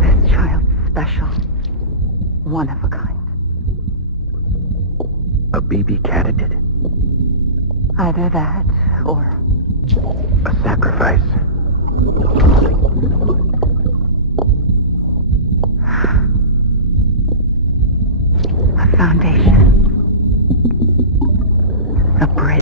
This child's special. One of a kind. A baby candidate? Either that, or... a sacrifice. A foundation. A bridge.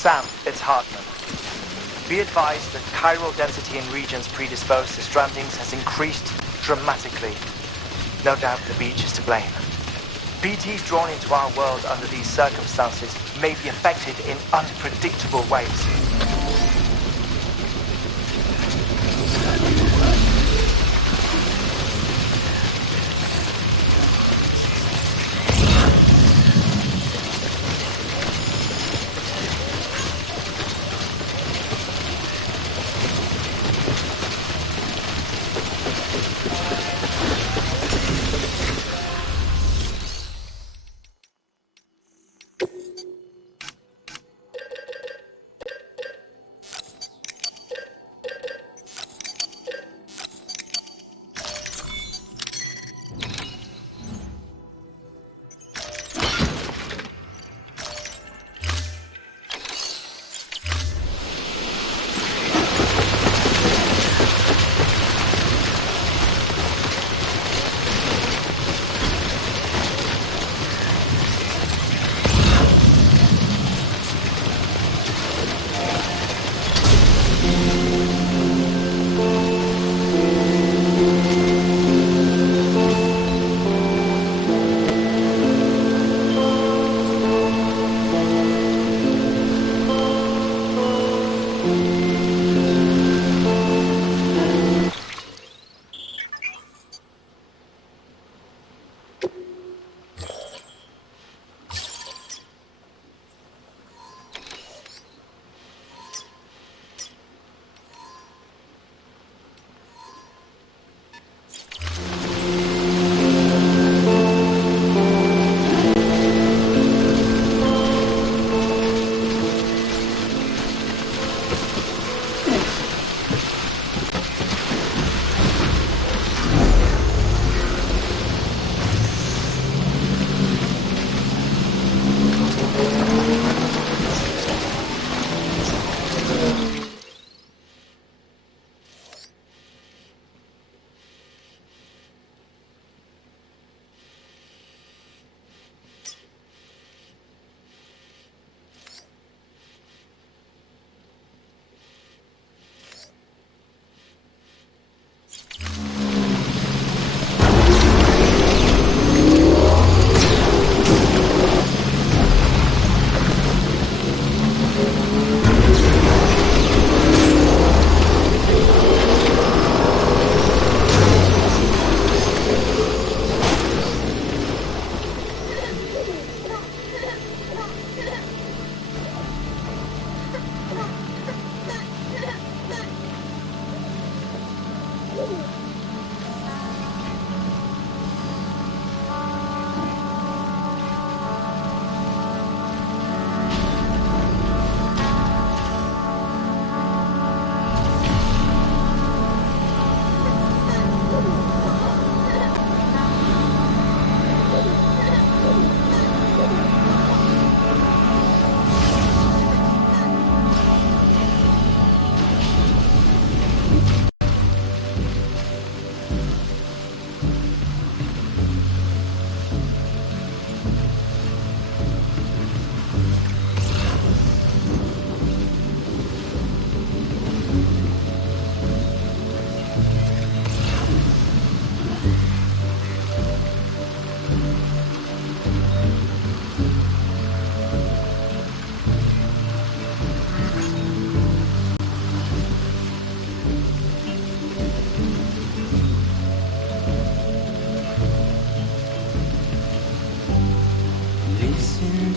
Sam, it's Hartman. Be advised that chiral density in regions predisposed to strandings has increased dramatically. No doubt the beach is to blame. BTs drawn into our world under these circumstances may be affected in unpredictable ways.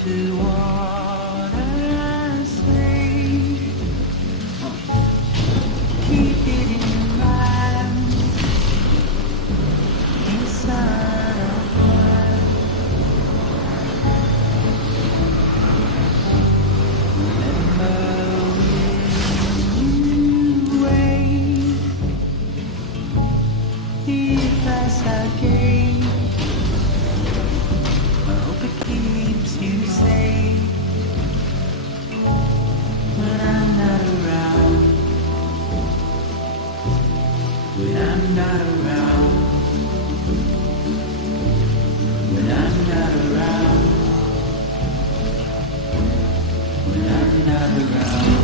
to what I say. Keep it in mind inside our heart. Remember when you wait, the advice I gave. I hope it keeps you safe when I'm not around. When I'm not around. When I'm not around. When I'm not around.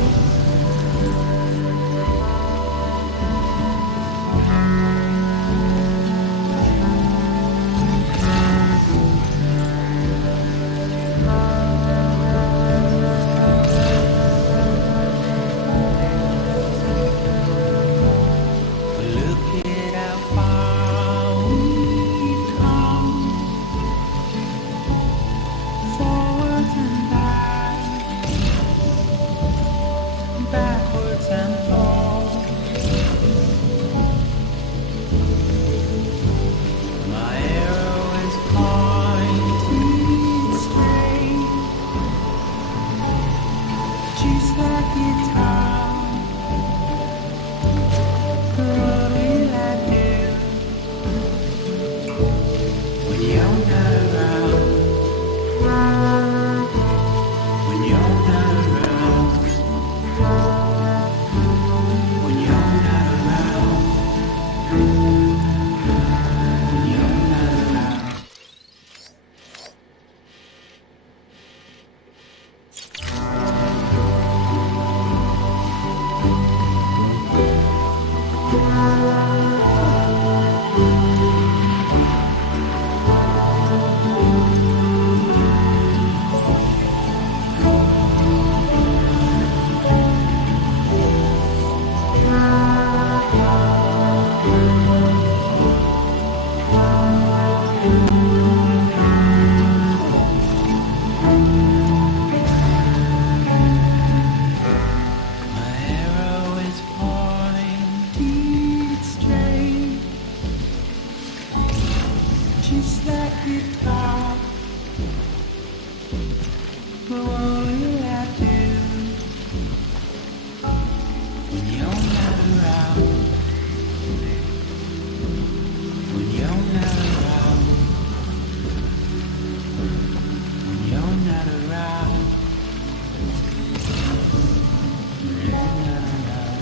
Look at how far we've come, forwards and backwards and forth. My arrow is pointed straight, just like guitar. What will I do when you're not around? When you're not around. When you're not around. When you're not around. My arrow is pointed straight, just like guitar. But what will I do when you're not around? When you're not around. When you're not around. When you're not around.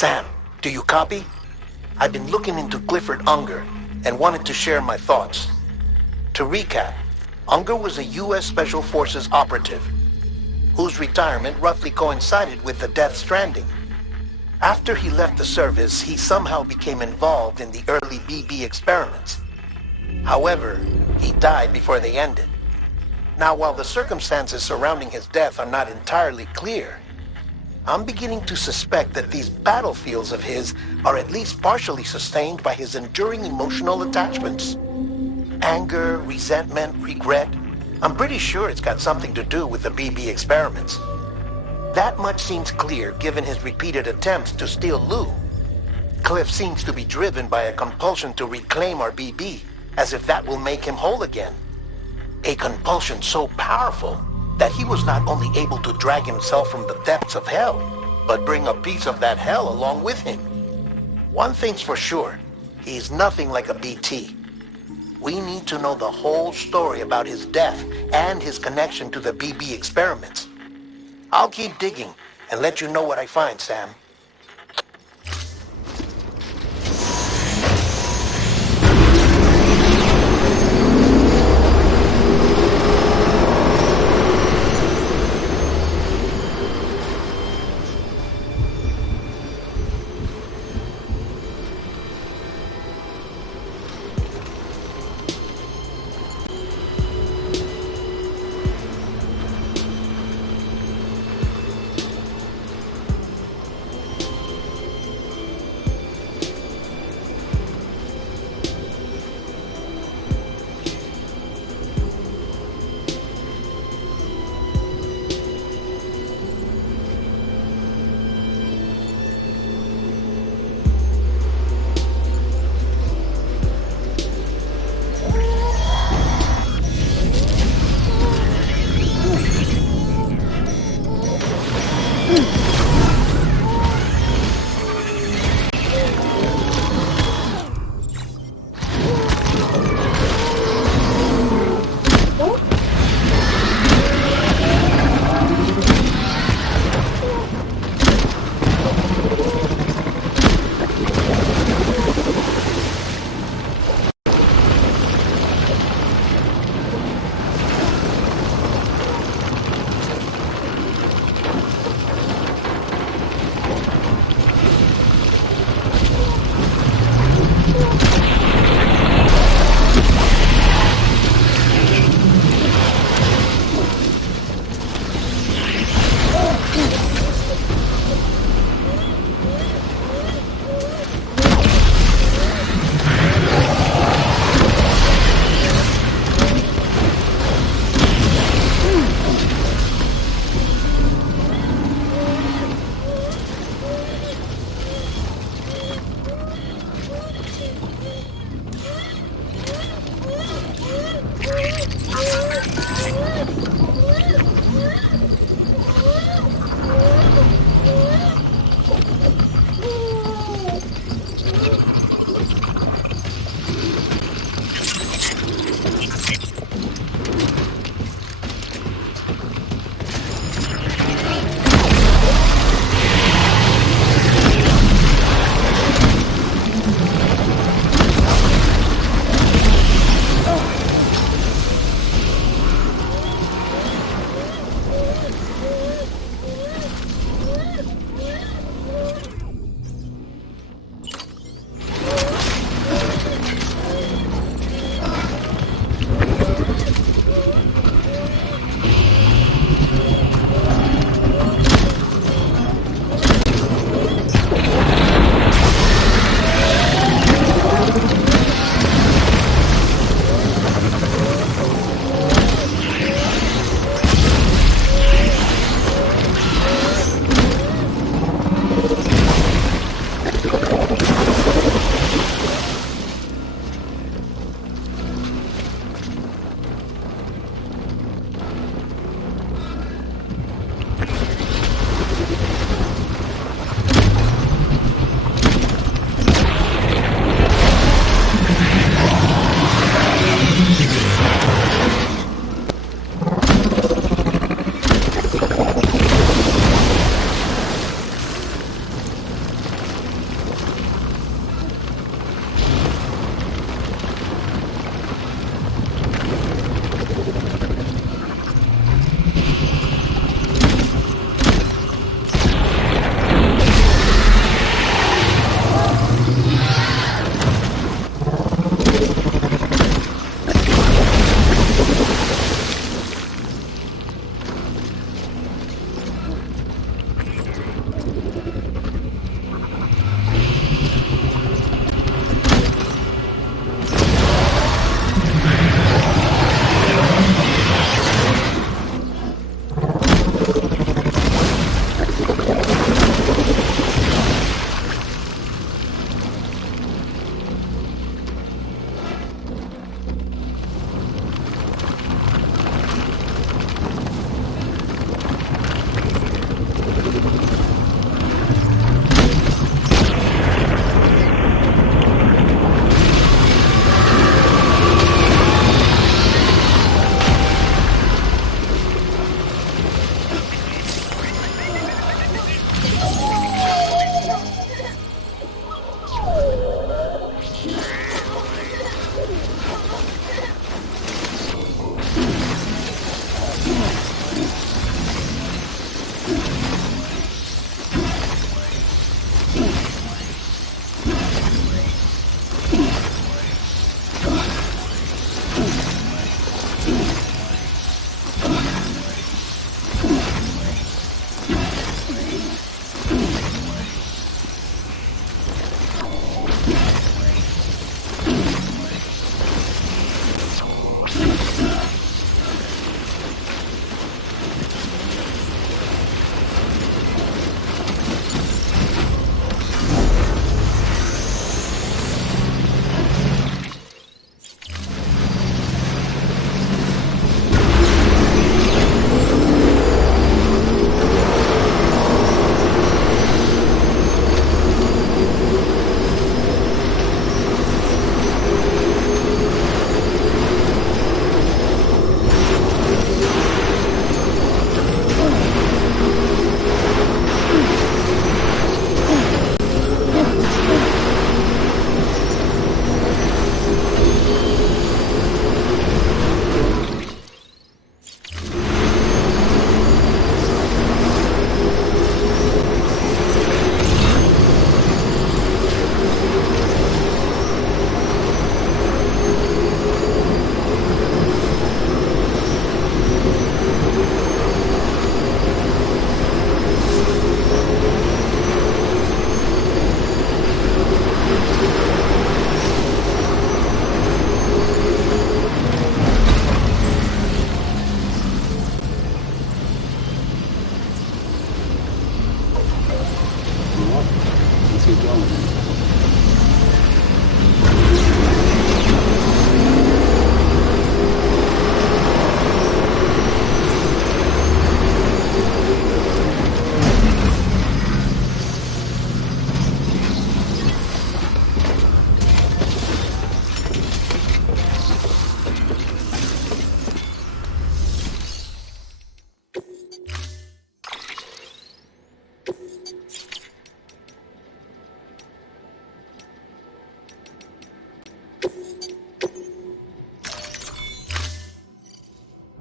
Sam, do you copy? I've been looking into Clifford Unger and wanted to share my thoughts. To recap, Unger was a U.S. Special Forces operative whose retirement roughly coincided with the Death Stranding. After he left the service, he somehow became involved in the early BB experiments. However, he died before they ended. Now, while the circumstances surrounding his death are not entirely clear, I'm beginning to suspect that these battlefields of his are at least partially sustained by his enduring emotional attachments. Anger, resentment, regret. I'm pretty sure it's got something to do with the BB experiments. That much seems clear given his repeated attempts to steal Lou. Cliff seems to be driven by a compulsion to reclaim our BB, as if that will make him whole again. A compulsion so powerful that he was not only able to drag himself from the depths of hell, but bring a piece of that hell along with him. One thing's for sure, he's nothing like a BT. We need to know the whole story about his death and his connection to the BB experiments. I'll keep digging and let you know what I find, Sam.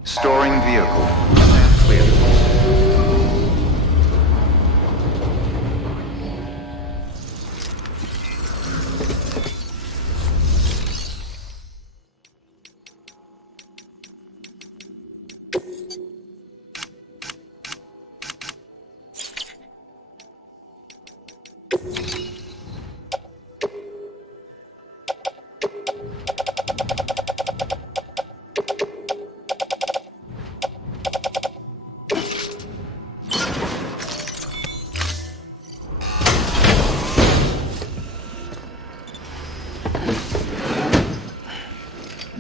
Storing vehicle. Stand clear.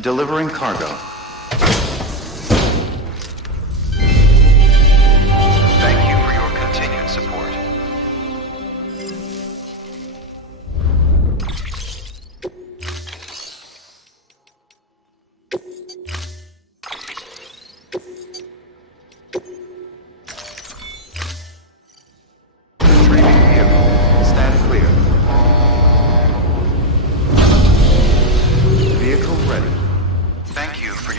Delivering cargo. Thank you for your continued support. Retrieving vehicle. Stand clear. Vehicle ready. Thank you for your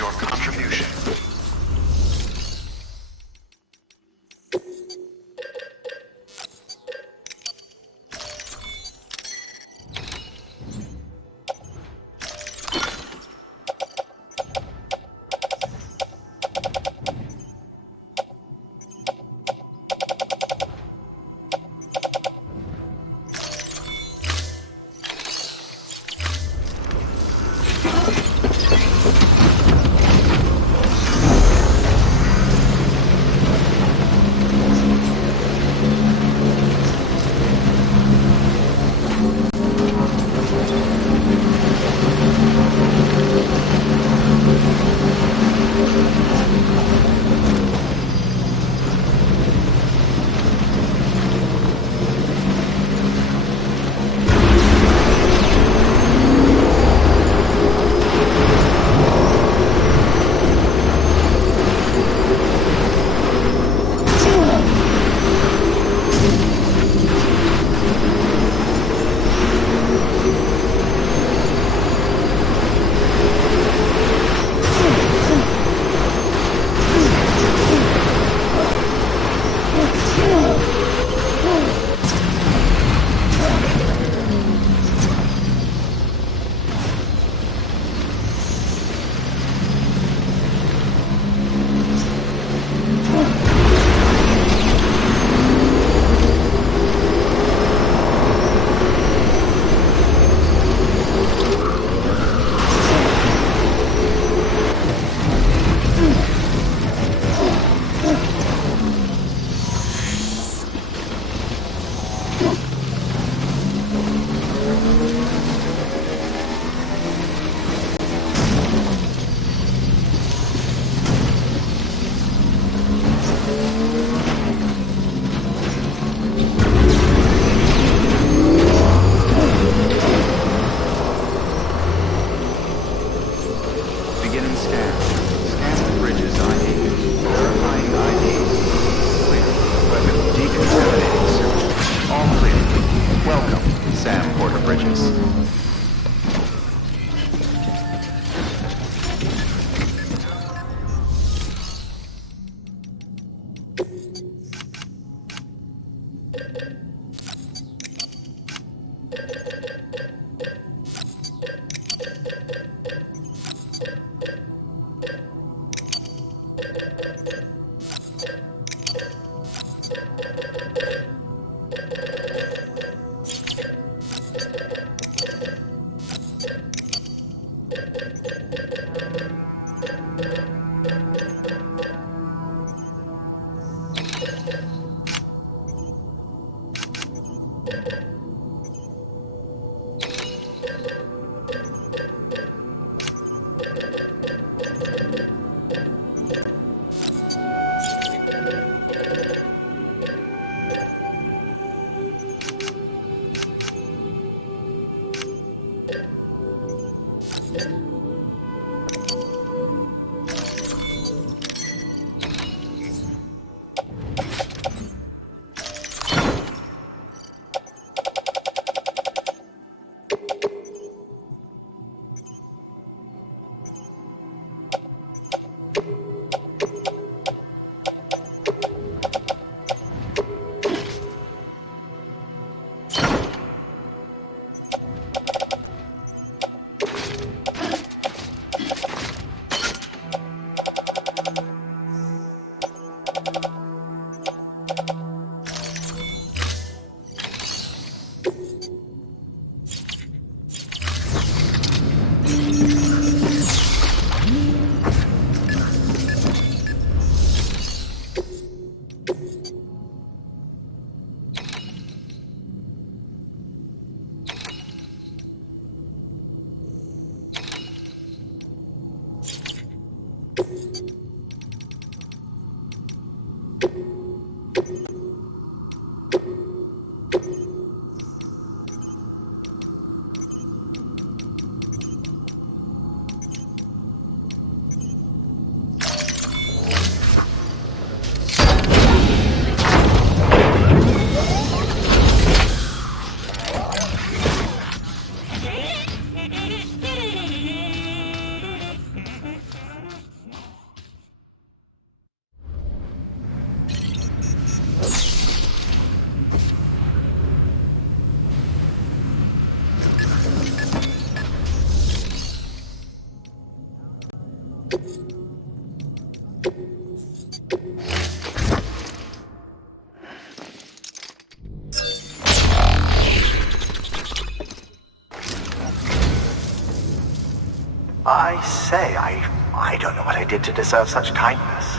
I say, I don't know what I did to deserve such kindness.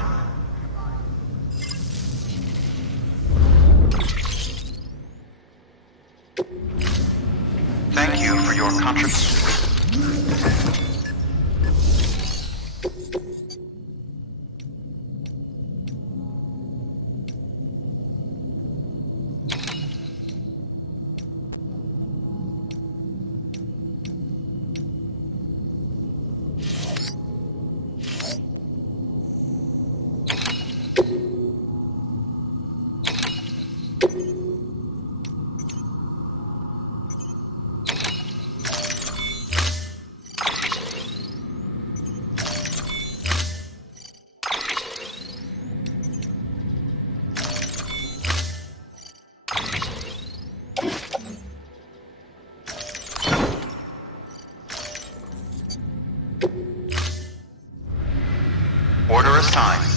Thank you for your contribution. Order assigned.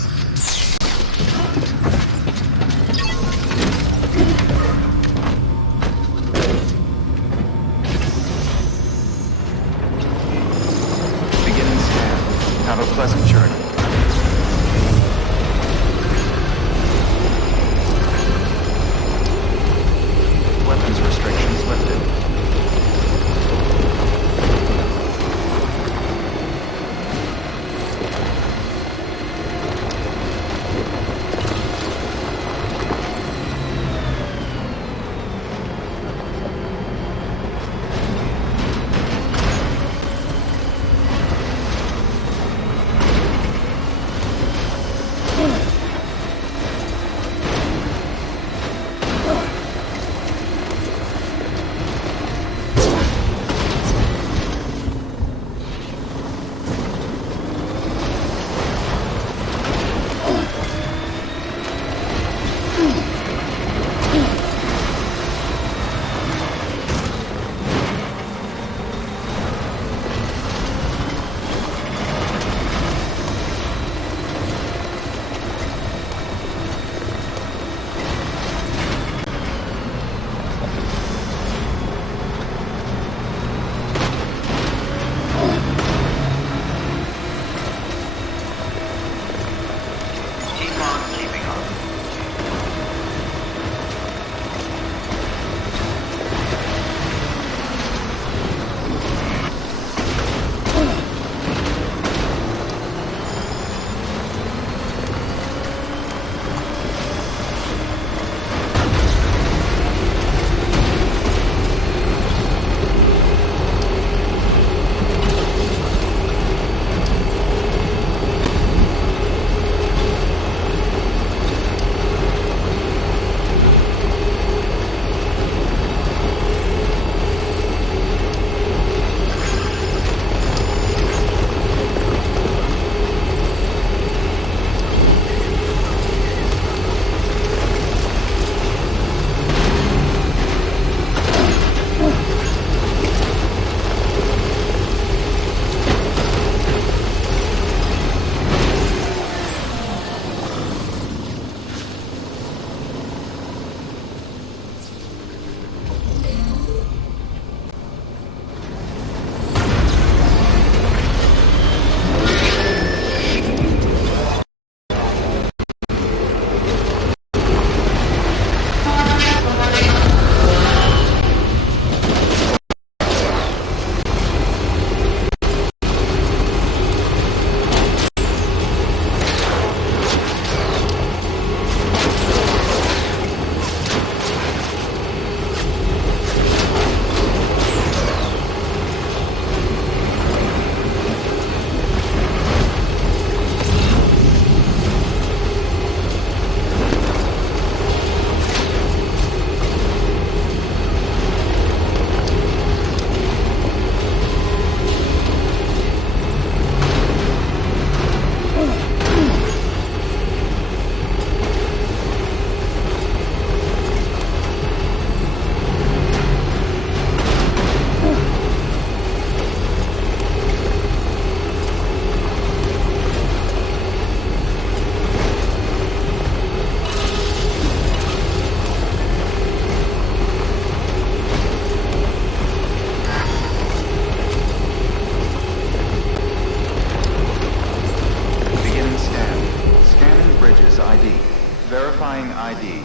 Verifying ID.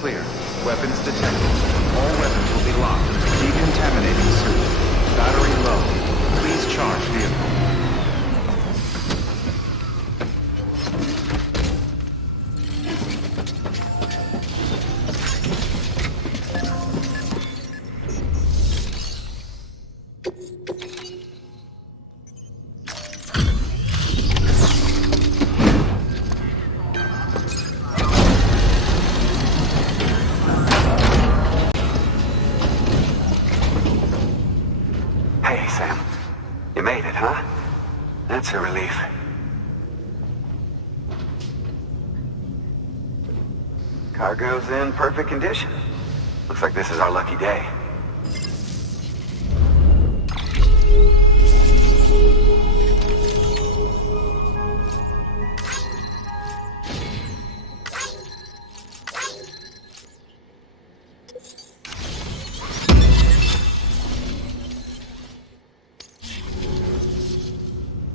Clear. Weapons detected. All weapons will be locked. Decontaminating suit. Battery low. Please charge vehicle. Hey, Sam. You made it, huh? That's a relief. Cargo's in perfect condition. Looks like this is our lucky day.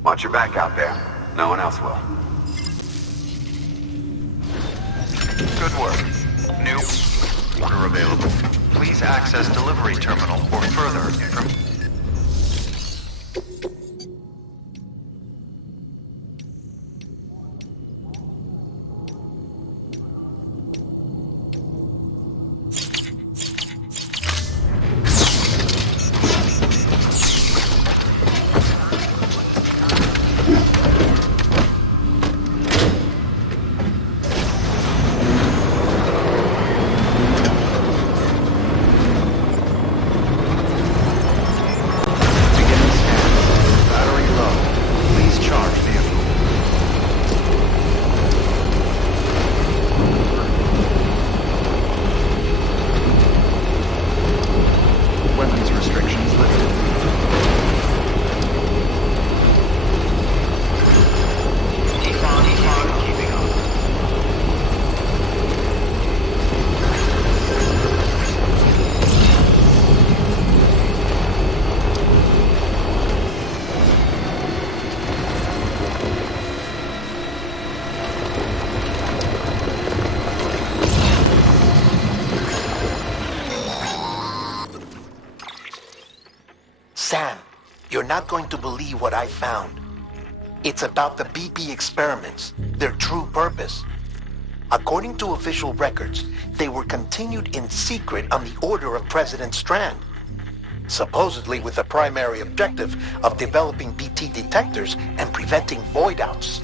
Watch your back out there. No one else will. Good work. New order available. Please access delivery terminal for further information. Sam, you're not going to believe what I found. It's about the BP experiments, their true purpose. According to official records, they were continued in secret on the order of President Strand, supposedly with the primary objective of developing BT detectors and preventing void-outs.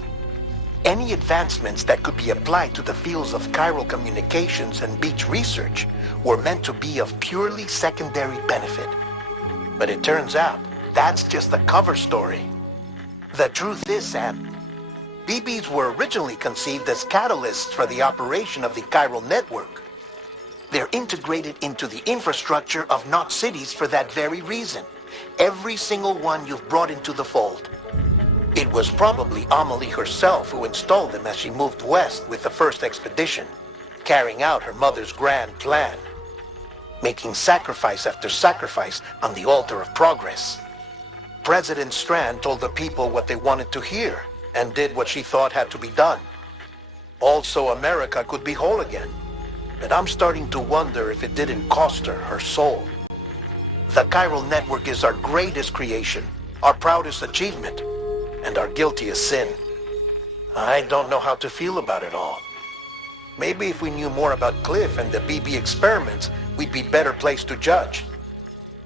Any advancements that could be applied to the fields of chiral communications and beach research were meant to be of purely secondary benefit. But it turns out, that's just the cover story. The truth is, Sam, BBs were originally conceived as catalysts for the operation of the chiral network. They're integrated into the infrastructure of Knot cities for that very reason. Every single one you've brought into the fold. It was probably Amelie herself who installed them as she moved west with the first expedition, carrying out her mother's grand plan, making sacrifice after sacrifice on the altar of progress. President Strand told the people what they wanted to hear and did what she thought had to be done. Also, America could be whole again. But I'm starting to wonder if it didn't cost her her soul. The chiral network is our greatest creation, our proudest achievement, and our guiltiest sin. I don't know how to feel about it all. Maybe if we knew more about Cliff and the BB experiments, we'd be better placed to judge.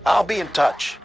I'll be in touch.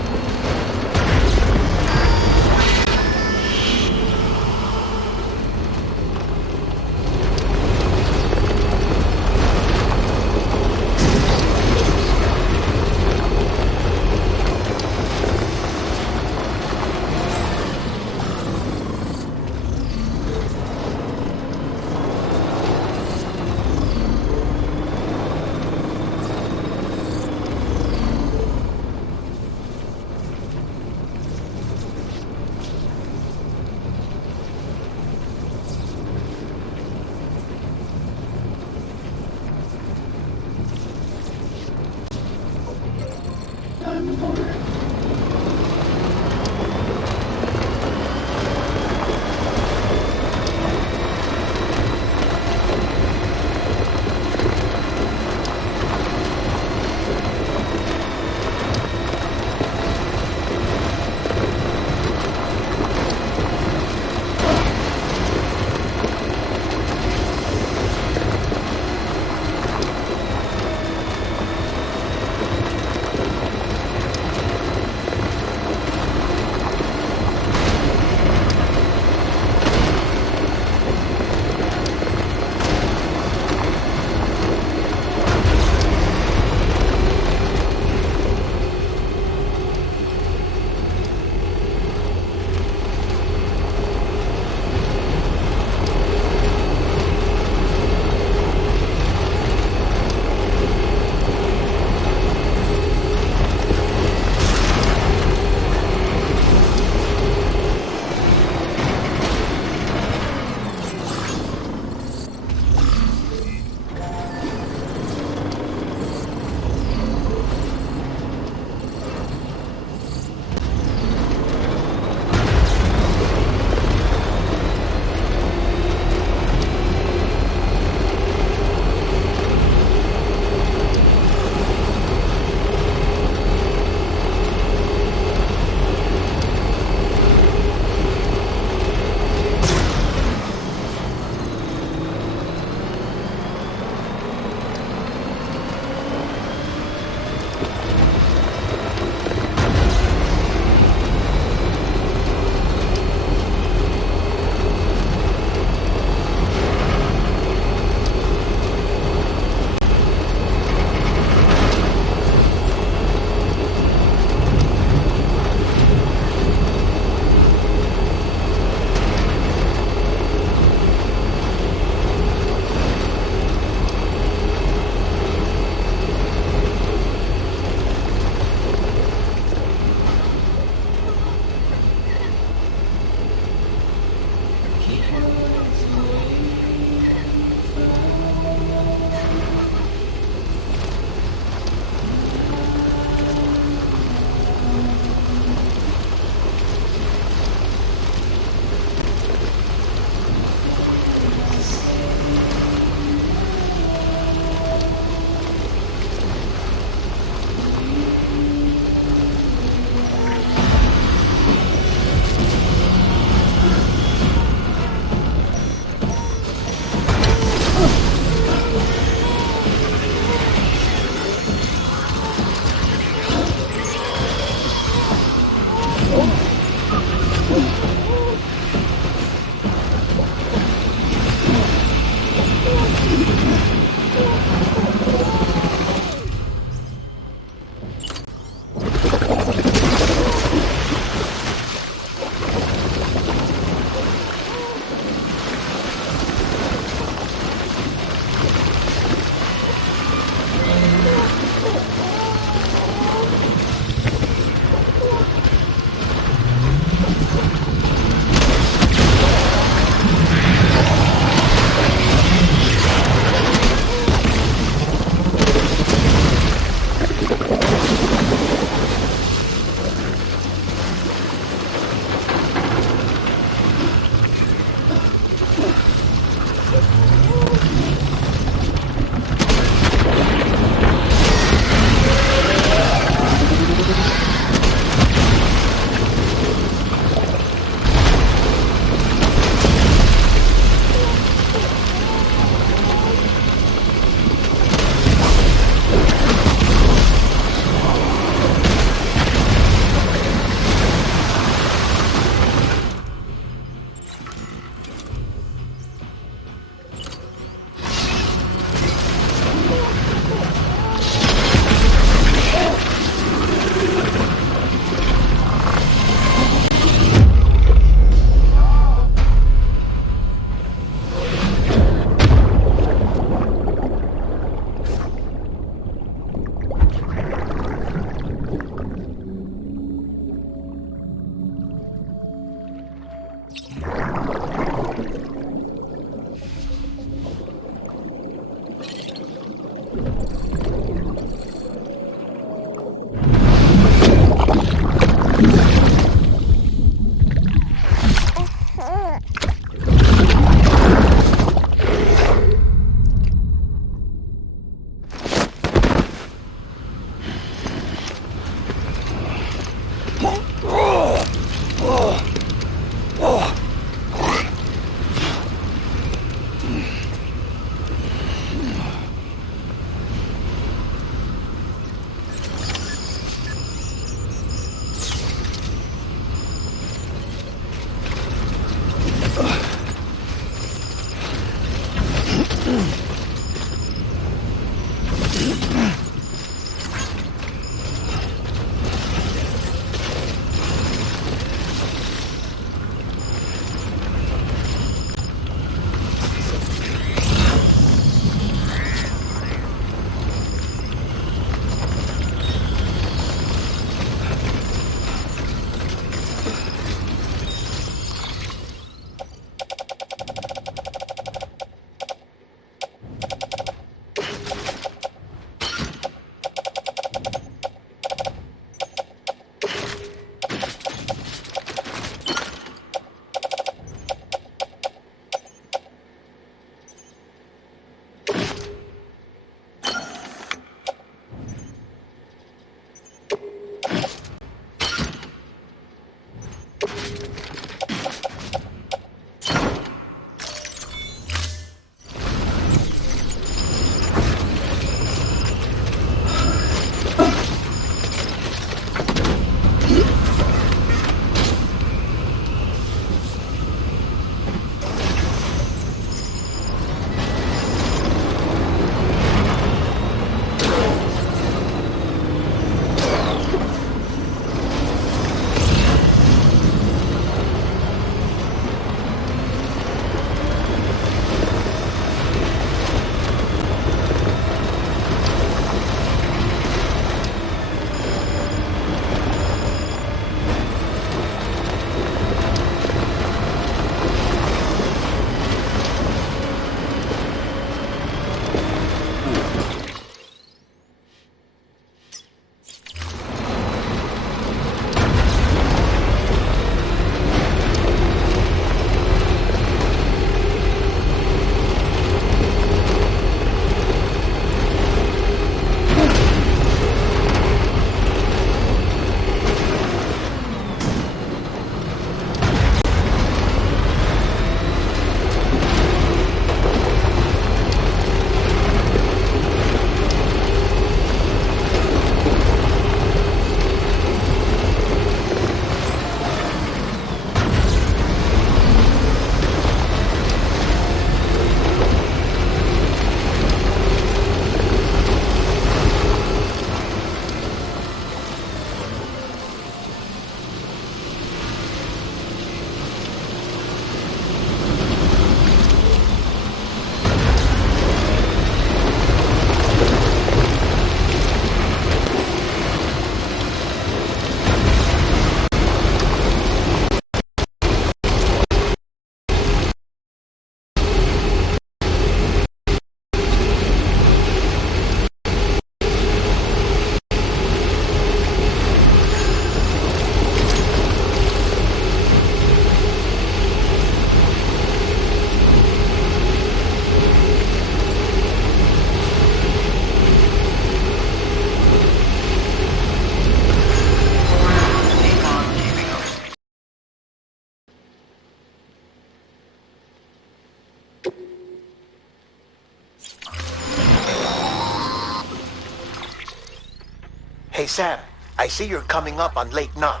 Hey, Sam, I see you're coming up on Lake Knot.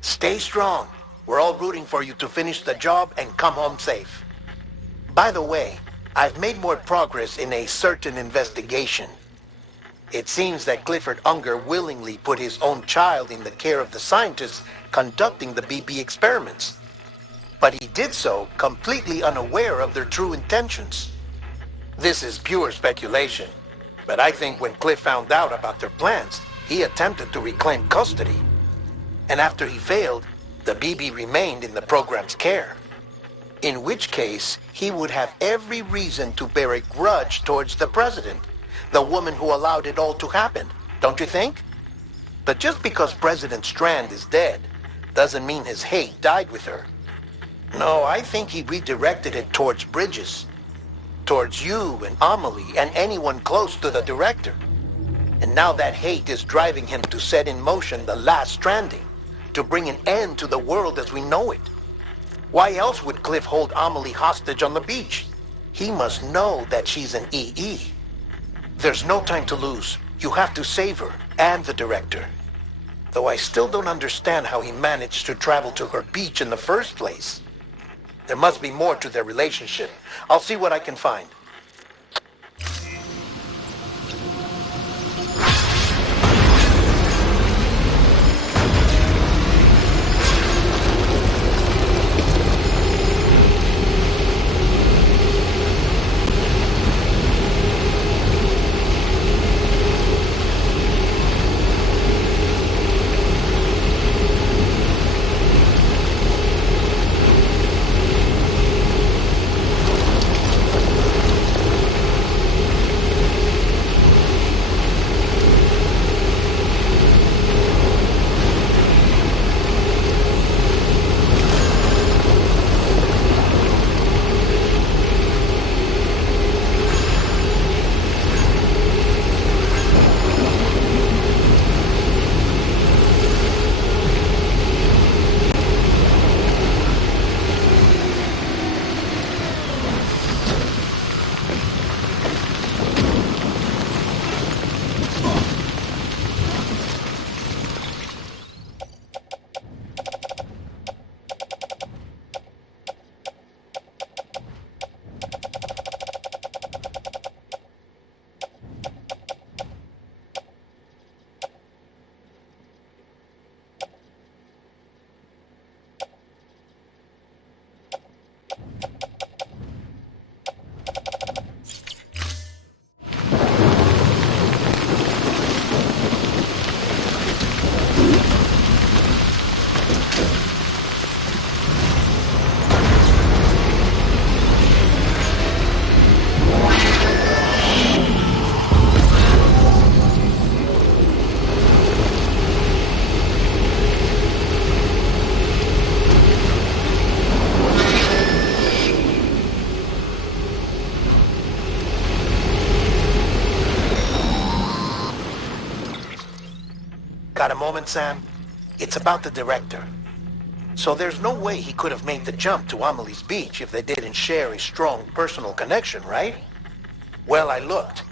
Stay strong. We're all rooting for you to finish the job and come home safe. By the way, I've made more progress in a certain investigation. It seems that Clifford Unger willingly put his own child in the care of the scientists conducting the BB experiments. But he did so completely unaware of their true intentions. This is pure speculation, but I think when Cliff found out about their plans, he attempted to reclaim custody. And after he failed, the BB remained in the program's care. In which case, he would have every reason to bear a grudge towards the president, the woman who allowed it all to happen, don't you think? But just because President Strand is dead, doesn't mean his hate died with her. No, I think he redirected it towards Bridges, towards you and Amelie and anyone close to the director. And now that hate is driving him to set in motion the last stranding, to bring an end to the world as we know it. Why else would Cliff hold Amelie hostage on the beach? He must know that she's an EE. There's no time to lose. You have to save her and the director. Though I still don't understand how he managed to travel to her beach in the first place. There must be more to their relationship. I'll see what I can find. Got a moment, Sam? It's about the director. So there's no way he could have made the jump to Amelie's beach if they didn't share a strong personal connection, right? Well, I looked,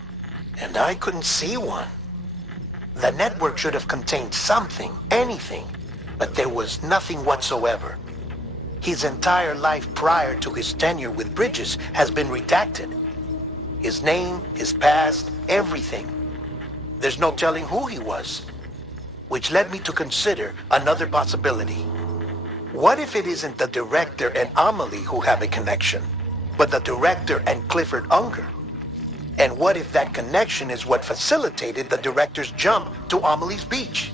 and I couldn't see one. The network should have contained something, anything, but there was nothing whatsoever. His entire life prior to his tenure with Bridges has been redacted. His name, his past, everything. There's no telling who he was. Which led me to consider another possibility. What if it isn't the director and Amelie who have a connection, but the director and Clifford Unger? And what if that connection is what facilitated the director's jump to Amelie's beach?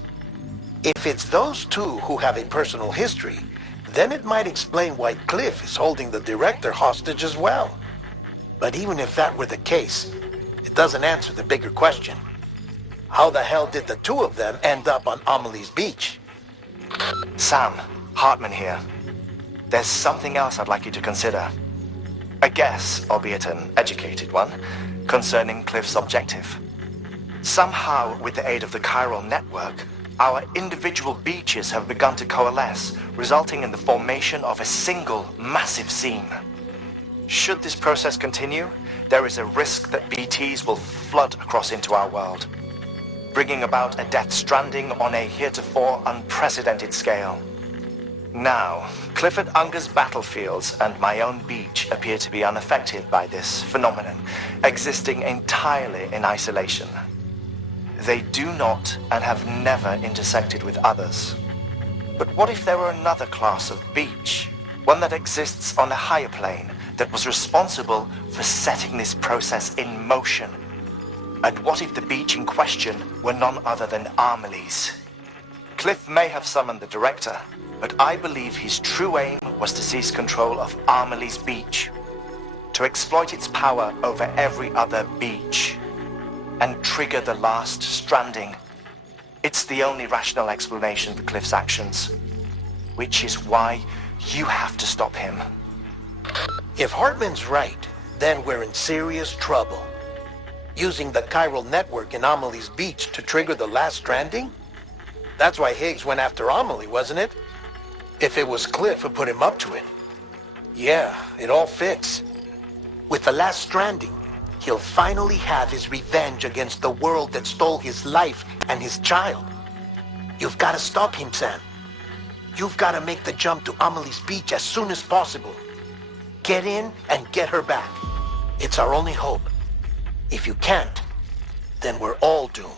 If it's those two who have a personal history, then it might explain why Cliff is holding the director hostage as well. But even if that were the case, it doesn't answer the bigger question. How the hell did the two of them end up on Amelie's beach? Sam, Hartman here. There's something else I'd like you to consider. A guess, albeit an educated one, concerning Cliff's objective. Somehow, with the aid of the chiral network, our individual beaches have begun to coalesce, resulting in the formation of a single massive seam. Should this process continue, there is a risk that BTs will flood across into our world. bringing about a Death Stranding on a heretofore unprecedented scale. Now, Clifford Unger's battlefields and my own beach appear to be unaffected by this phenomenon, existing entirely in isolation. They do not and have never intersected with others. But what if there were another class of beach? One that exists on a higher plane, that was responsible for setting this process in motion? And what if the beach in question were none other than Amelie's? Cliff may have summoned the director, but I believe his true aim was to seize control of Amelie's beach, to exploit its power over every other beach, and trigger the last stranding. It's the only rational explanation for Cliff's actions, which is why you have to stop him. If Hartman's right, then we're in serious trouble. Using the chiral network in Amelie's beach to trigger the last stranding? That's why Higgs went after Amelie, wasn't it? If it was Cliff who put him up to it. Yeah, it all fits. With the last stranding, he'll finally have his revenge against the world that stole his life and his child. You've got to stop him, Sam. You've got to make the jump to Amelie's beach as soon as possible. Get in and get her back. It's our only hope. If you can't, then we're all doomed.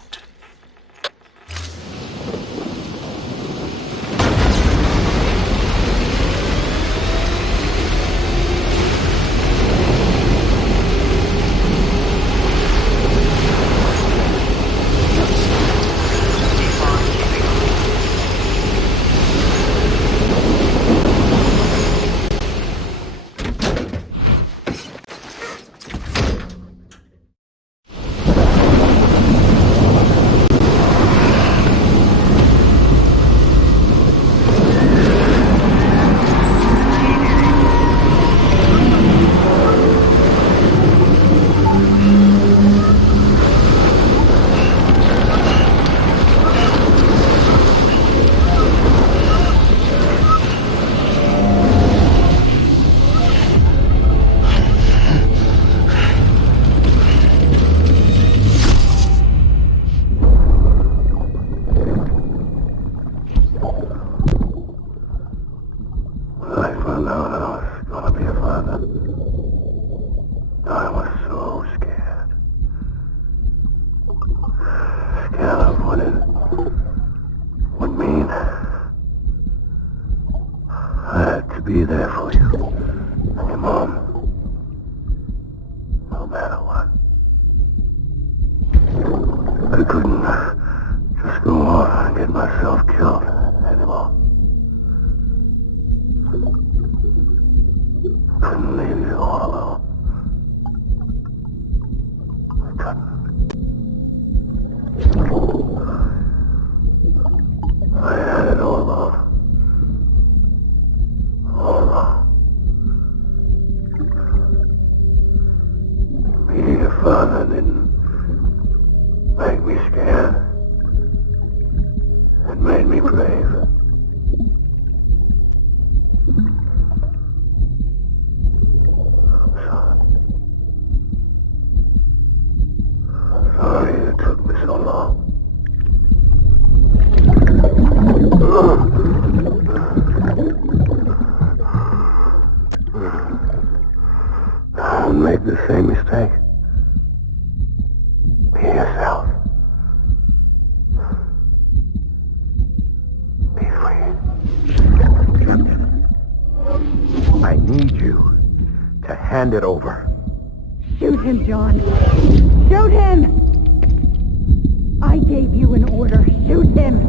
Be there for you, and your mom, no matter what. I couldn't just go off and get myself killed anymore. Couldn't leave you all alone. I couldn't. I had it all along. All wrong. Being a father didn't make me scared. It made me brave. I'm sorry. Sorry it took me so long. Don't make the same mistake. Be yourself. Be free. I need you to hand it over. Shoot him, John. Shoot him! I gave you an order. Shoot him!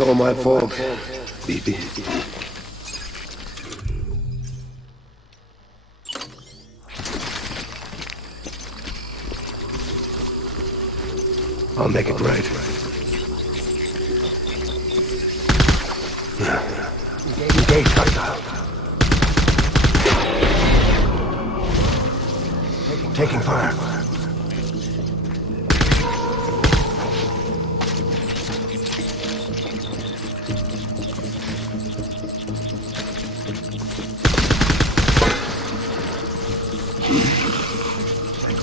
all my fault, baby. I'll make it right. Engage, hostile. Taking fire.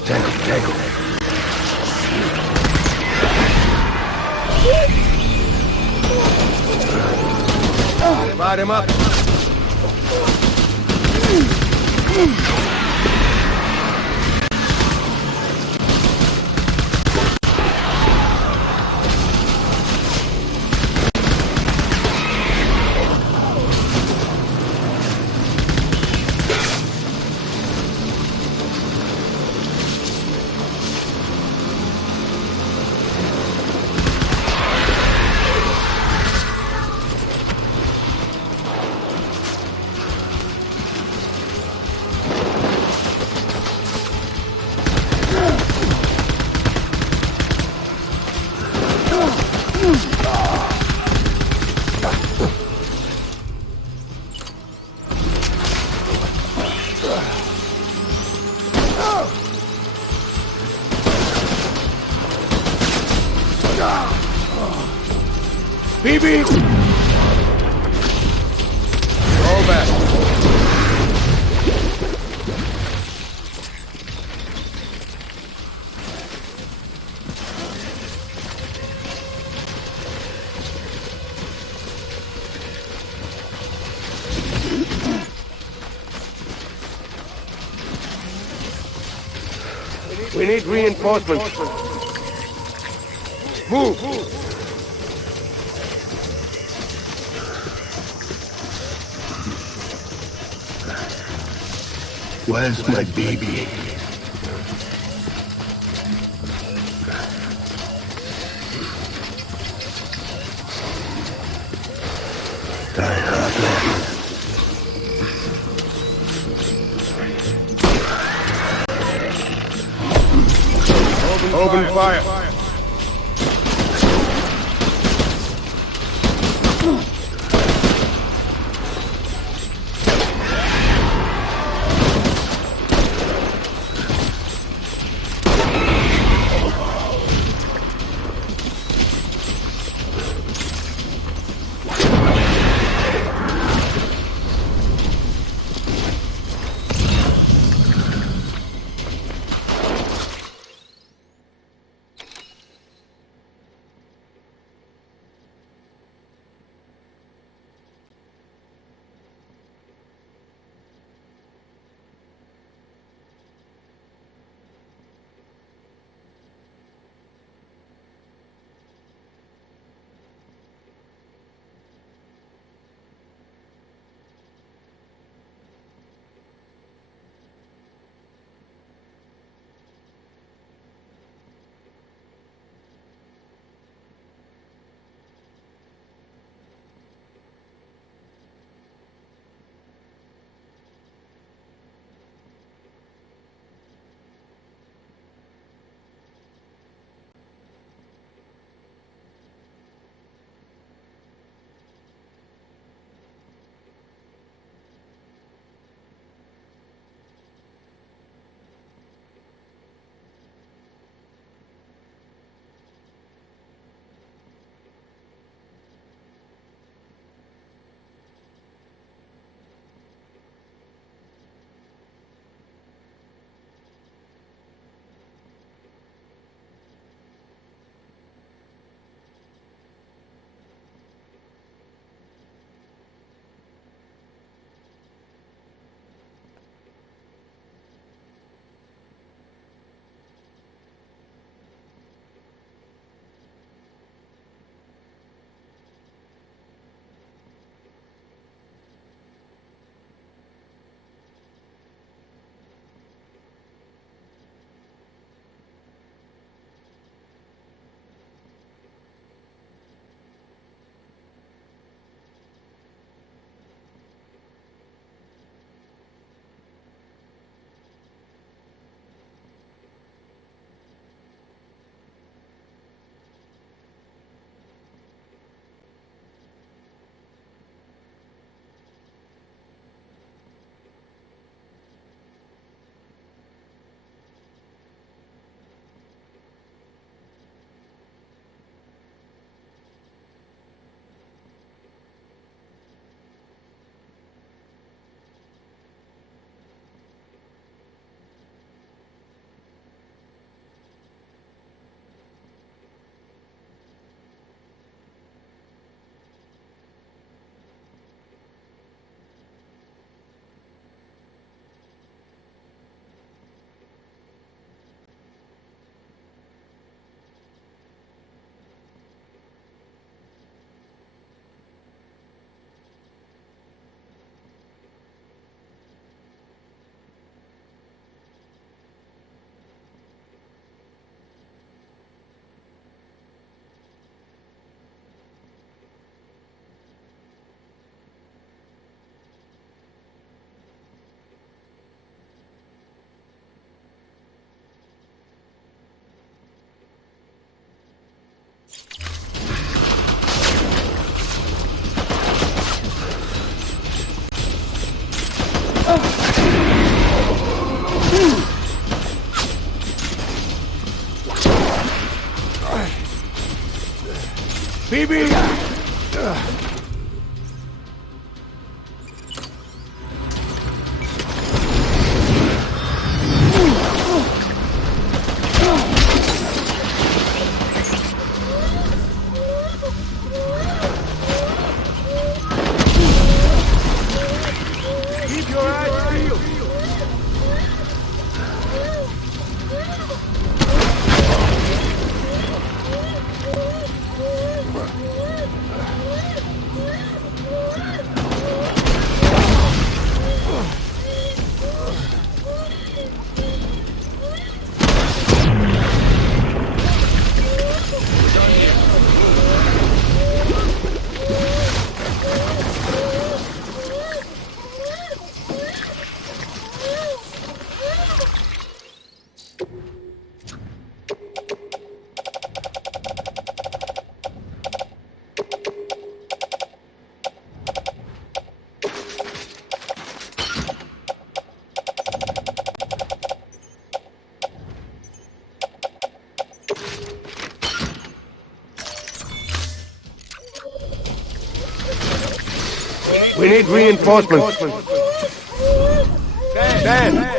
Tango. Light him up. BB! Roll back. We need reinforcements. Move! Where's my baby? Open fire! BB! Keep your eyes peeled! We need reinforcements. Dan!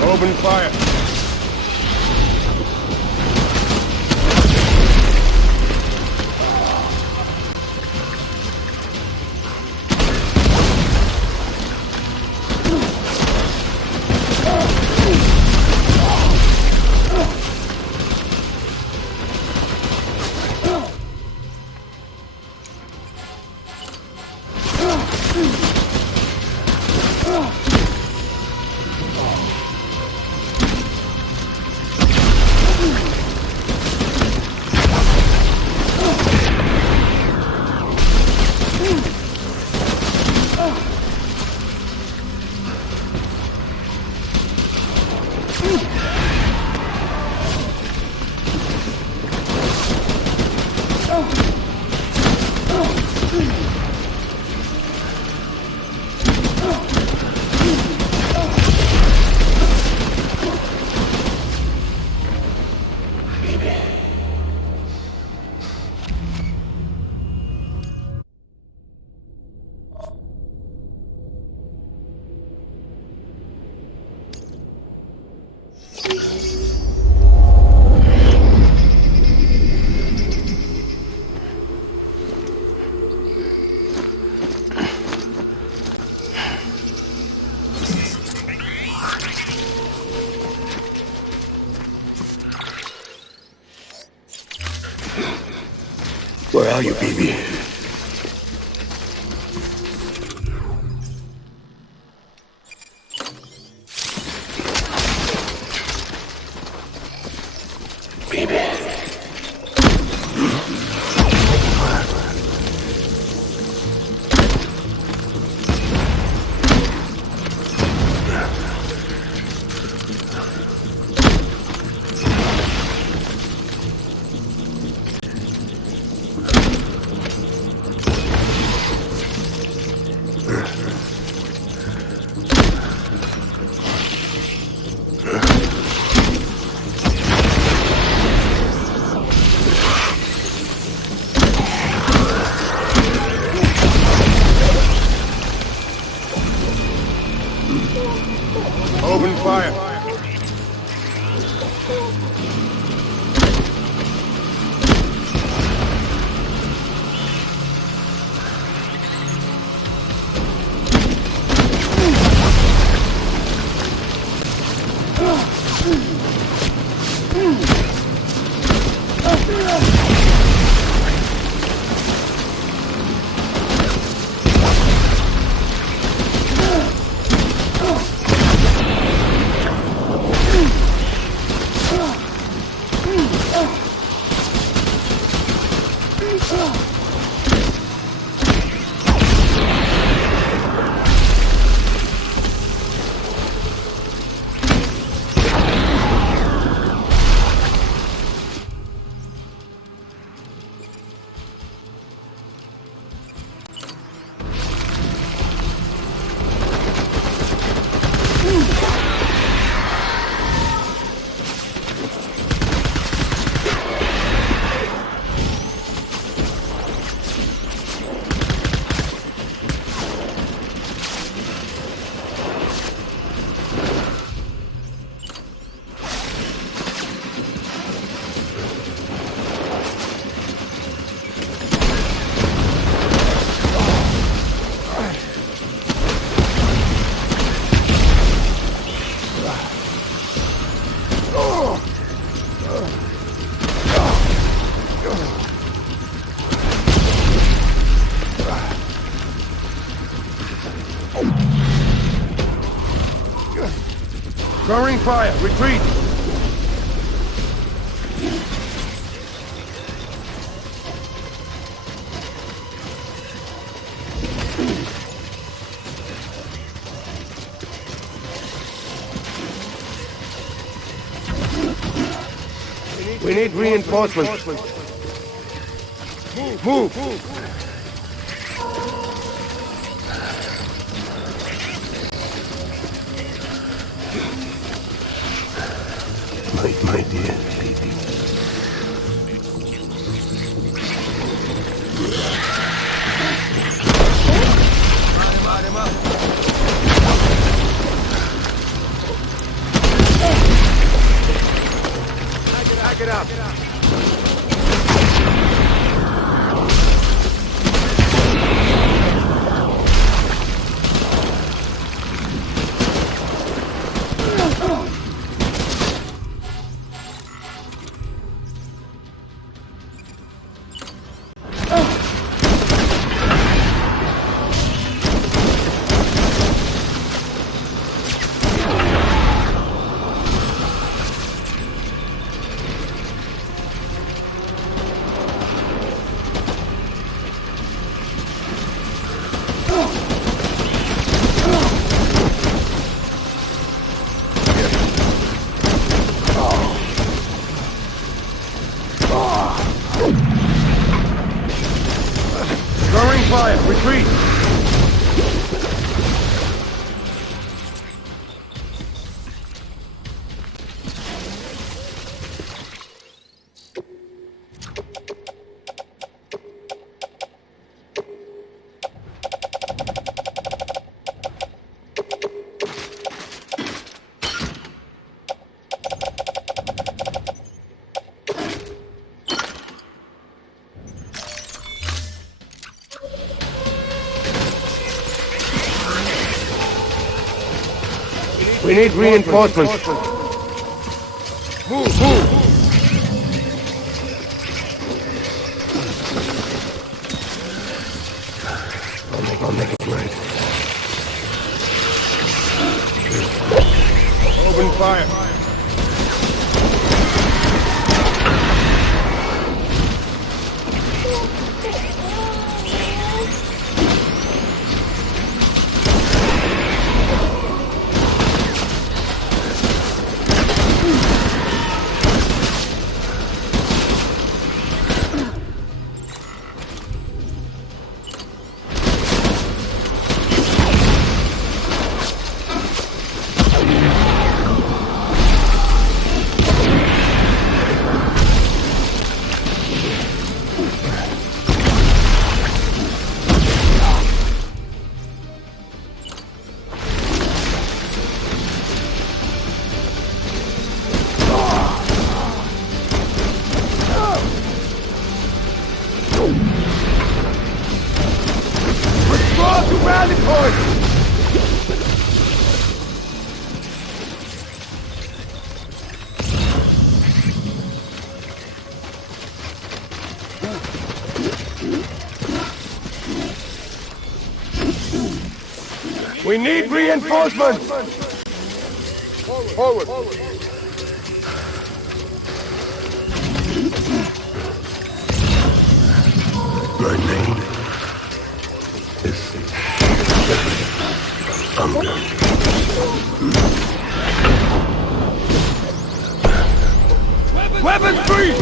Open fire. Where are you, BB? Throwing fire! Retreat! We need reinforcements. Move! My dear baby. Light him up. Back it up. Throwing fire! Retreat! We need reinforcements. Move! I'll make it right. Open fire. We need reinforcements! Forward! My name is Unger. Weapons free!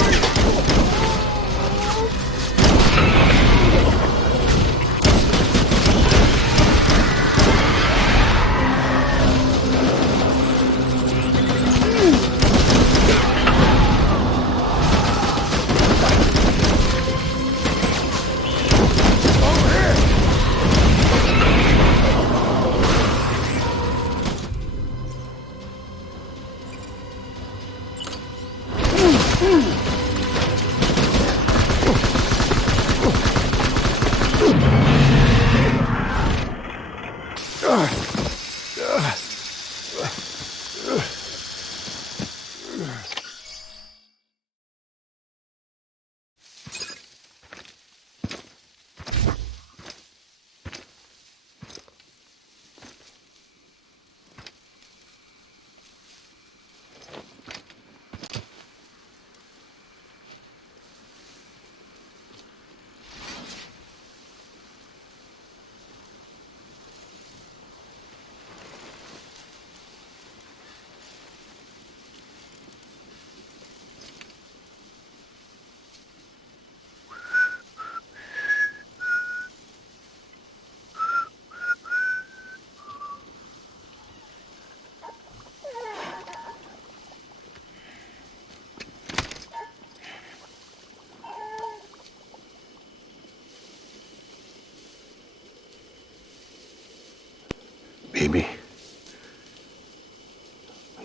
baby.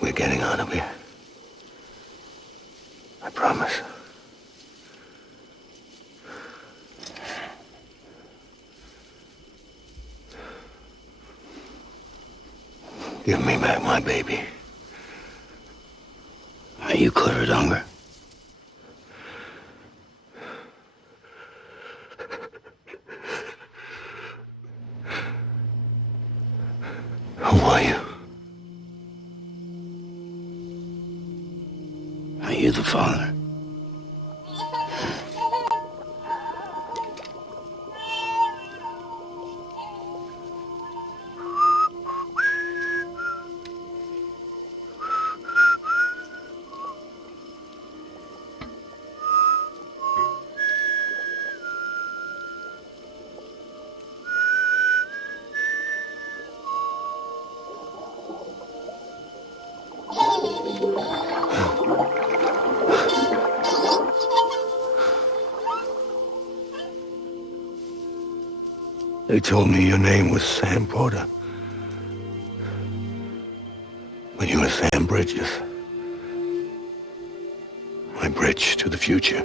We're getting out of here. I promise. Give me back my baby. Are you Clifford Unger? Who are you? Are you the father? They told me your name was Sam Porter. But you were Sam Bridges. My bridge to the future.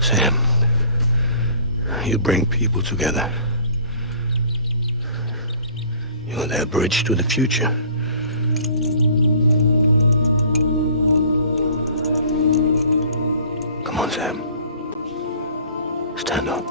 Sam, you bring people together. You're their bridge to the future. Come on, Sam. Stand up.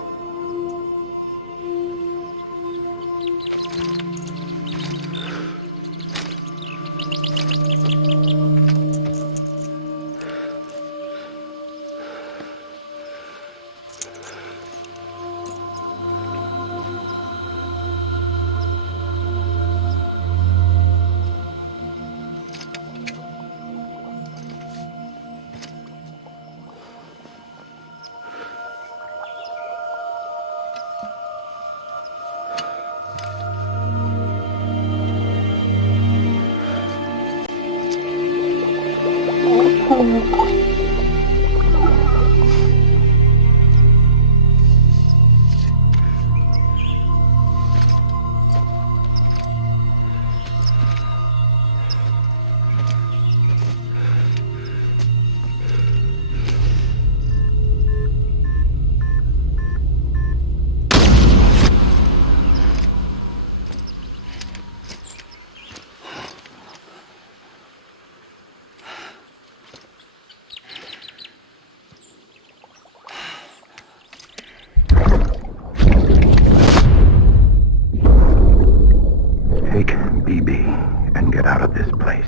And get out of this place.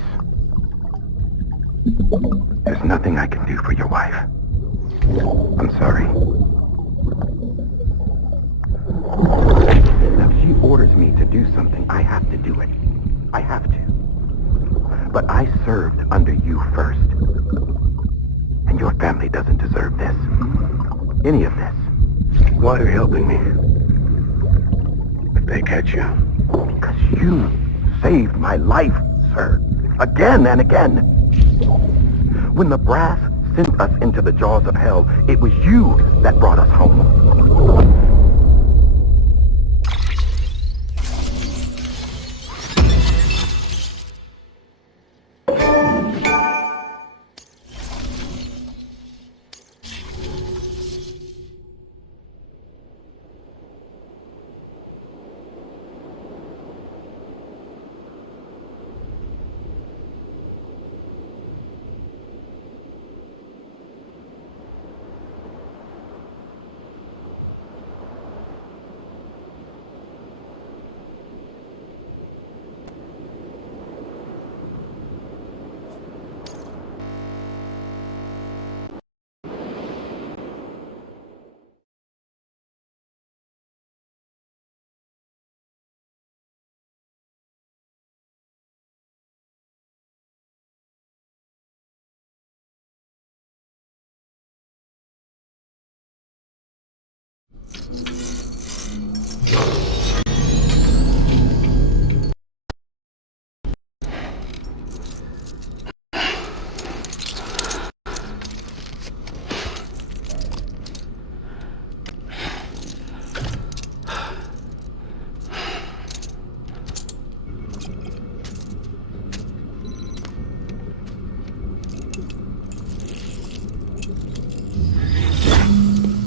There's nothing I can do for your wife. I'm sorry. If she orders me to do something, I have to do it. I have to. But I served under you first. And your family doesn't deserve this. Any of this. Why are you helping me? If they catch you. Because you saved my life, sir. Again and again. When the brass sent us into the jaws of hell, it was you that brought us home.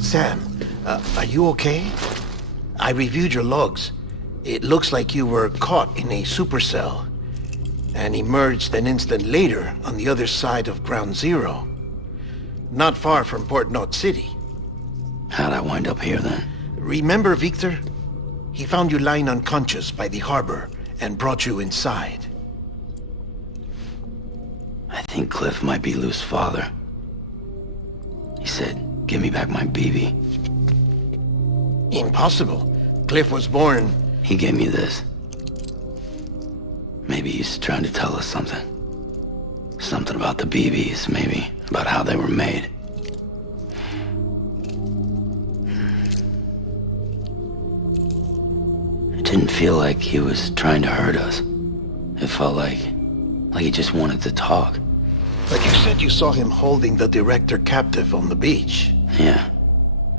Sam, are you okay? I reviewed your logs. It looks like you were caught in a supercell and emerged an instant later on the other side of Ground Zero. Not far from Port Knot City. How'd I wind up here then? Remember Victor? He found you lying unconscious by the harbor and brought you inside. I think Cliff might be Lou's father. He said, give me back my BB. Impossible. Cliff was born... He gave me this. Maybe he's trying to tell us something. Something about the BBs, maybe. About how they were made. It didn't feel like he was trying to hurt us. It felt like he just wanted to talk. But you said you saw him holding the director captive on the beach. Yeah.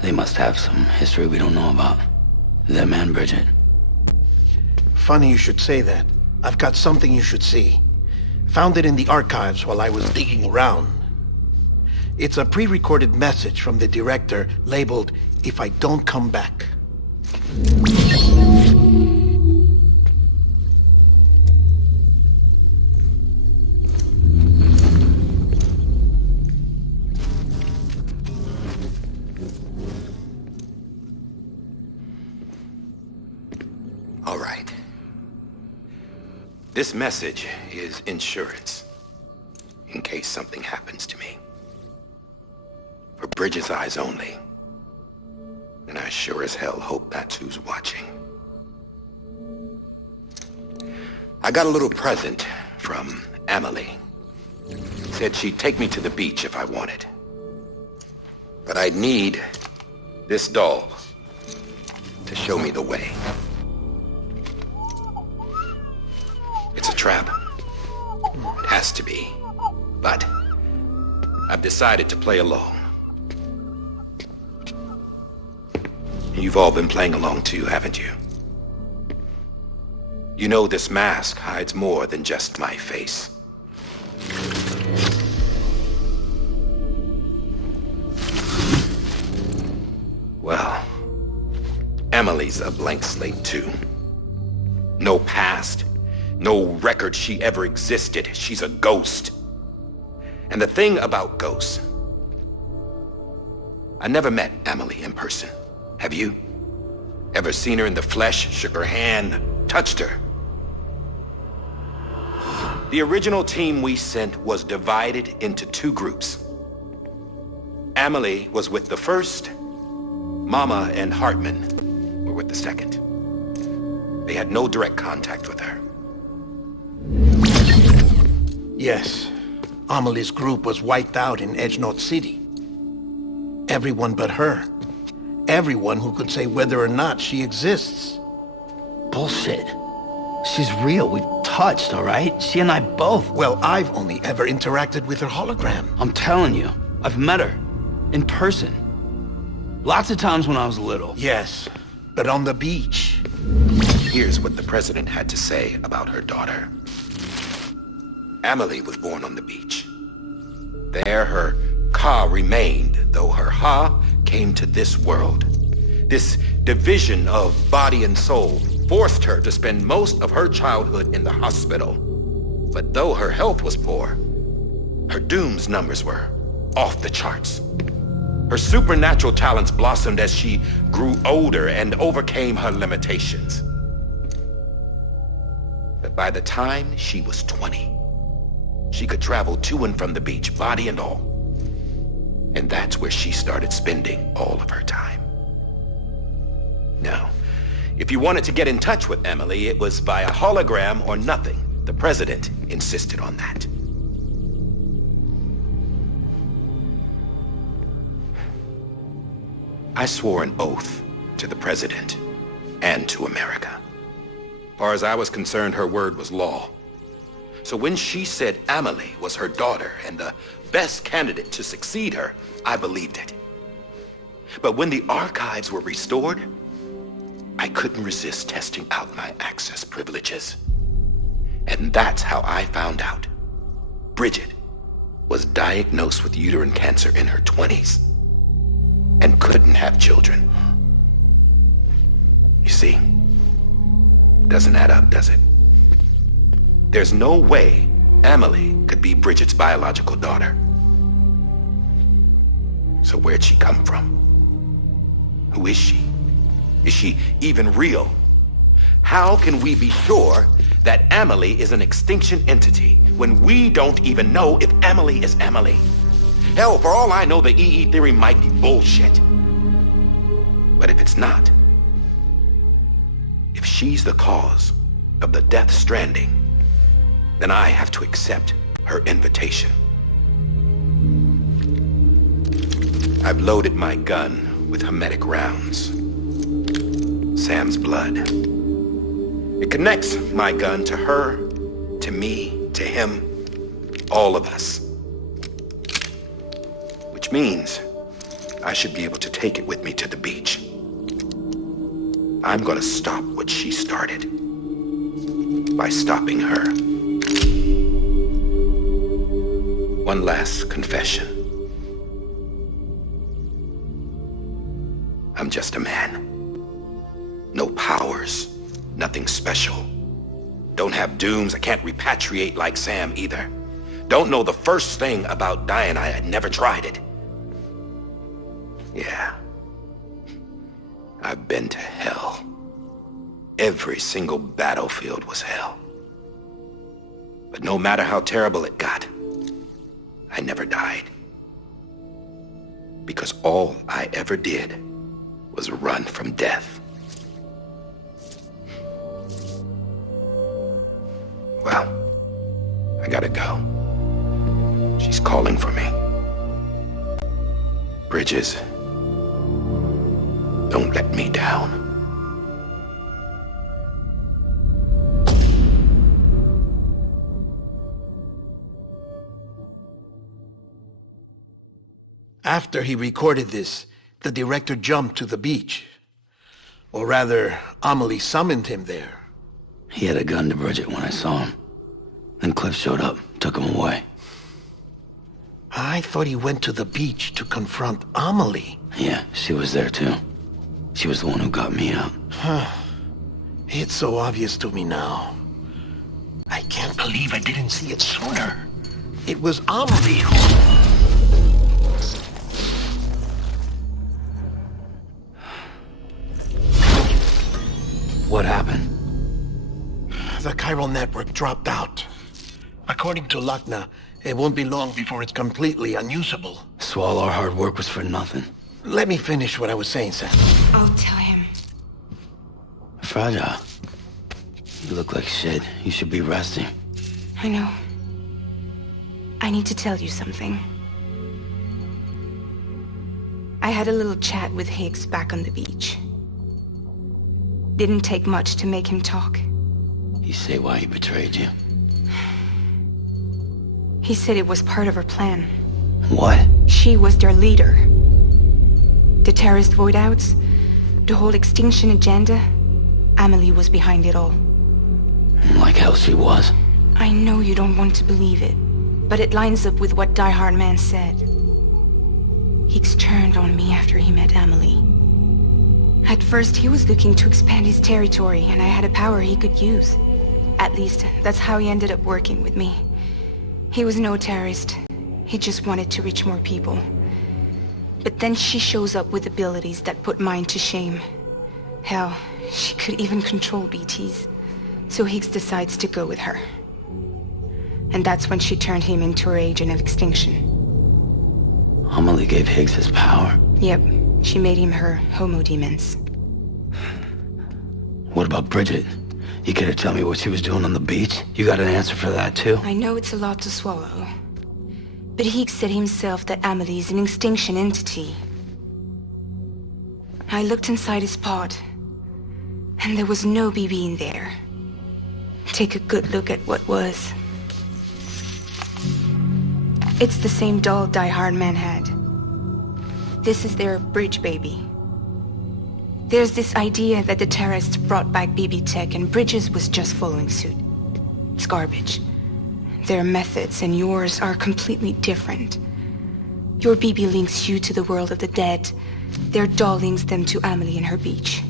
They must have some history we don't know about. Them and Bridget. Funny you should say that. I've got something you should see. Found it in the archives while I was digging around. It's a pre-recorded message from the director labeled, "If I don't come back." All right. This message is insurance, in case something happens to me. For Bridget's eyes only. And I sure as hell hope that's who's watching. I got a little present from Emily. Said she'd take me to the beach if I wanted. But I'd need this doll to show me the way. It's a trap. It has to be. But I've decided to play along. You've all been playing along too, haven't you? You know this mask hides more than just my face. Well, Emily's a blank slate too. No past. No record she ever existed. She's a ghost. And the thing about ghosts... I never met Emily in person. Have you? Ever seen her in the flesh, shook her hand, touched her? The original team we sent was divided into two groups. Emily was with the first. Mama and Hartman were with the second. They had no direct contact with her. Yes. Amelie's group was wiped out in Edge Knot City. Everyone but her. Everyone who could say whether or not she exists. Bullshit. She's real. We've touched, all right? She and I both. Well, I've only ever interacted with her hologram. I'm telling you, I've met her. In person. Lots of times when I was little. Yes, but on the beach. Here's what the president had to say about her daughter. Emily was born on the beach. There her Ka remained, though her Ha came to this world. This division of body and soul forced her to spend most of her childhood in the hospital. But though her health was poor, her Doom's numbers were off the charts. Her supernatural talents blossomed as she grew older and overcame her limitations. But by the time she was 20, she could travel to and from the beach, body and all. And that's where she started spending all of her time. Now, if you wanted to get in touch with Emily, it was via hologram or nothing. The president insisted on that. I swore an oath to the president and to America. As far as I was concerned, her word was law. So when she said Emily was her daughter and the best candidate to succeed her, I believed it. But when the archives were restored, I couldn't resist testing out my access privileges. And that's how I found out Bridget was diagnosed with uterine cancer in her 20s. and couldn't have children. You see, doesn't add up, does it? There's no way Amelie could be Bridget's biological daughter. So where'd she come from? Who is she? Is she even real? How can we be sure that Amelie is an extinction entity when we don't even know if Amelie is Amelie? Hell, for all I know, the EE theory might be bullshit. But if it's not, if she's the cause of the Death Stranding, then I have to accept her invitation. I've loaded my gun with hermetic rounds. Sam's blood. It connects my gun to her, to me, to him, all of us. Which means I should be able to take it with me to the beach. I'm gonna stop what she started by stopping her. One last confession. I'm just a man. No powers, nothing special. Don't have dooms, I can't repatriate like Sam either. Don't know the first thing about dying, I had never tried it. Yeah. I've been to hell. Every single battlefield was hell. But no matter how terrible it got, I never died. Because all I ever did was run from death. Well, I gotta go. She's calling for me. Bridges, don't let me down. After he recorded this, the director jumped to the beach. Or rather, Amelie summoned him there. He had a gun to Bridget when I saw him. Then Cliff showed up, took him away. I thought he went to the beach to confront Amelie. Yeah, she was there too. She was the one who got me out. It's so obvious to me now. I can't believe I didn't see it sooner. It was Amelie who... What happened? The chiral network dropped out. According to Lachna, it won't be long before it's completely unusable. So all our hard work was for nothing. Let me finish what I was saying, Sam. I'll tell him. Fragile. You look like shit. You should be resting. I know. I need to tell you something. I had a little chat with Higgs back on the beach. Didn't take much to make him talk. You say why he betrayed you? He said it was part of her plan. What? She was their leader. The terrorist voidouts, the whole extinction agenda, Amelie was behind it all. Like hell she was. I know you don't want to believe it, but it lines up with what Die Hard Man said. Higgs turned on me after he met Amelie. At first, he was looking to expand his territory, and I had a power he could use. At least, that's how he ended up working with me. He was no terrorist. He just wanted to reach more people. But then she shows up with abilities that put mine to shame. Hell, she could even control BTs. So Higgs decides to go with her. And that's when she turned him into her agent of extinction. Amelie gave Higgs his power? Yep. She made him her homo demons. What about Bridget? You care to tell me what she was doing on the beach? You got an answer for that too? I know it's a lot to swallow. But Higgs said himself that Amelie is an extinction entity. I looked inside his pod, and there was no BB in there. Take a good look at what was. It's the same doll Die Hard Man had. This is their bridge baby. There's this idea that the terrorists brought back BB tech and Bridges was just following suit. It's garbage. Their methods and yours are completely different. Your BB links you to the world of the dead. Their doll links them to Amelie and her beach.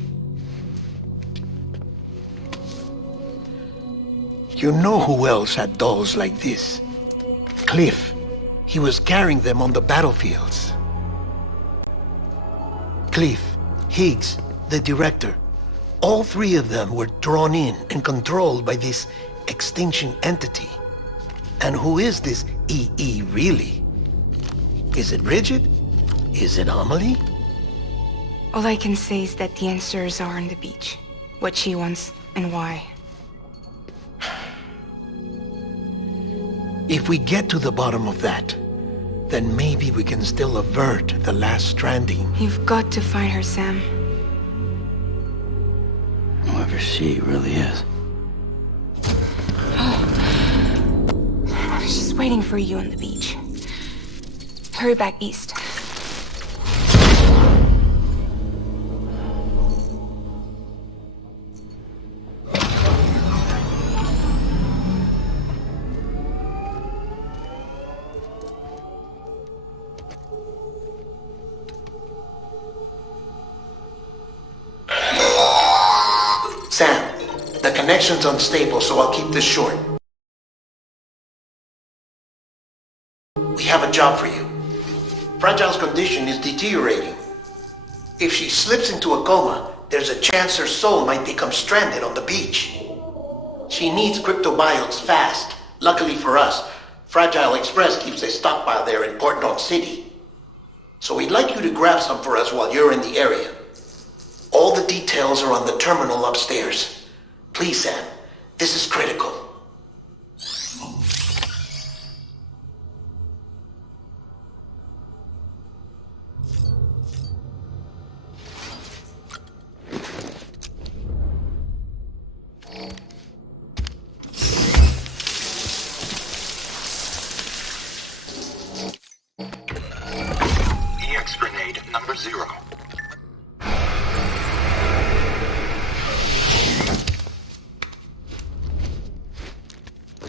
You know who else had dolls like this? Cliff. He was carrying them on the battlefields. Cliff, Higgs, the director. All three of them were drawn in and controlled by this extinction entity. And who is this EE really? Is it Bridget? Is it Amelie? All I can say is that the answers are on the beach. What she wants and why. If we get to the bottom of that, then maybe we can still avert the last stranding. You've got to find her, Sam. Whoever she really is. She's waiting for you on the beach. Hurry back east. Sam, the connection's unstable, so I'll keep this short. We have a job for you. Fragile's condition is deteriorating. If she slips into a coma, there's a chance her soul might become stranded on the beach. She needs cryptobiotes fast. Luckily for us, Fragile Express keeps a stockpile there in Port North City. So we'd like you to grab some for us while you're in the area. All the details are on the terminal upstairs. Please, Sam, this is critical. EX grenade number 0.